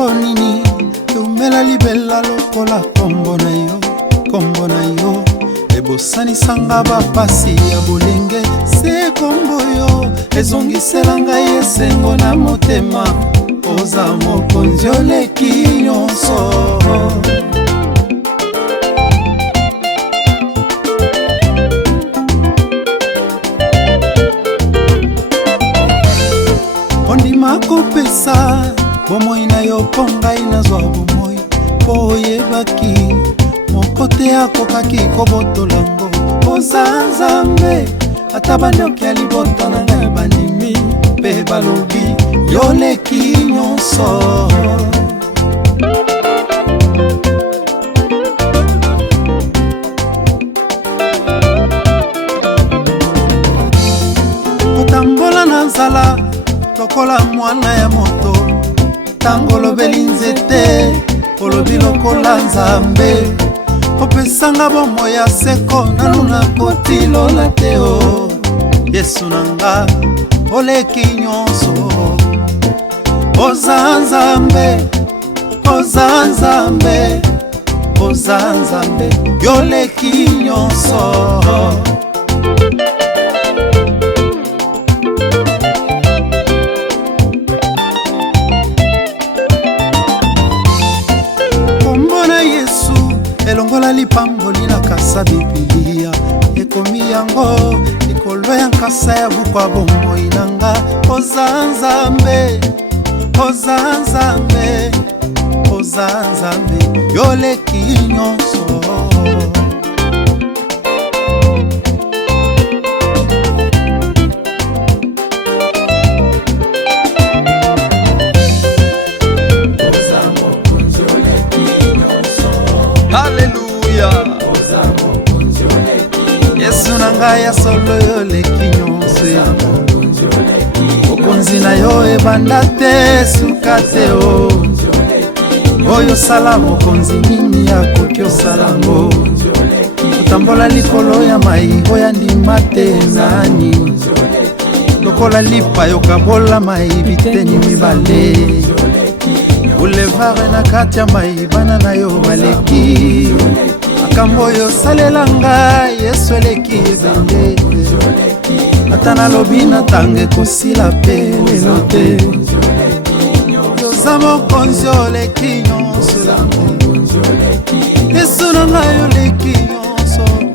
kombo nini eumela libela lokola kombo na yo ebosanisanga bapasi ya bolenge se kombo yo ezongisela ngai esengo na motema oza mokonzi oleki nyonso ondima kopesa bomoi na yo mpo ngai nazwa bomoi mpo oyebaki moko te akokaki kobotolango oza Nzambe ata bandoki ya libota na ngai bandimi mpe balobi yoleki nyonso kotambola na nzala lokola mwana ya moto tango lobeli nzete olobi lokola Nzambe opesanga bomoi ya seko nanu nakotilola te o Yesu nanga oleki nyonso oza Nzambe oza Nzambe oza Nzambe yoleki nyonso elongola lipamboli na kasa Biblia ekomi yango likolo ya nkasa ya bukwa bomoi nanga oza Nzambe oza Nzambe oza Nzambe yoleki nyonso Yesu nanga ya solo yoleki nyonso okonzi na yo ebanda te suka te o oyo sala mokonzi nini akoki osalango kotambola likolo ya mai oya ndima te nani lokola lipa yokabola mai biteni mibale boulevard na kati ya mai bana na yo baleki makambo oyo salela ngai Yesu eleki ebende ata nalobi natange kosila mpe lelo te yoza mokonzi oleki nyonso Yesu na ngai oleki nyonso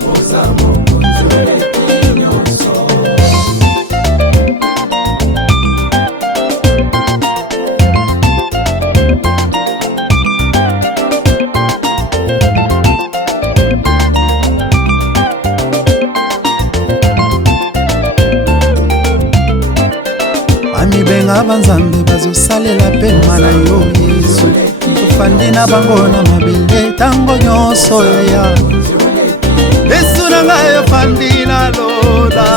amibenga banzambe bazosalela pema na yo Yesu tofandi na bango na mabele tango nyonso ya Yesu na ngai ofandi na lola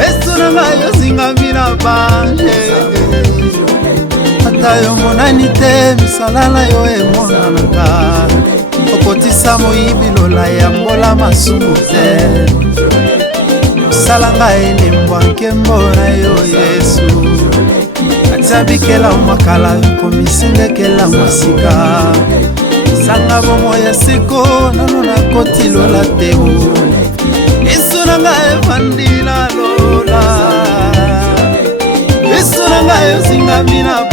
Yesu na ngai ozingami na banje ata yo monani te misala na yo emonanaka okotisa moyibi lola ya mbola masumu te osala ngai elembwa nkembo na yo Yesu atia bikela makala komisengekela masika sanga bomoi ya seko nano nakotilola te o Yesu na ngai efandi na lola Yesu na ngai ozingami na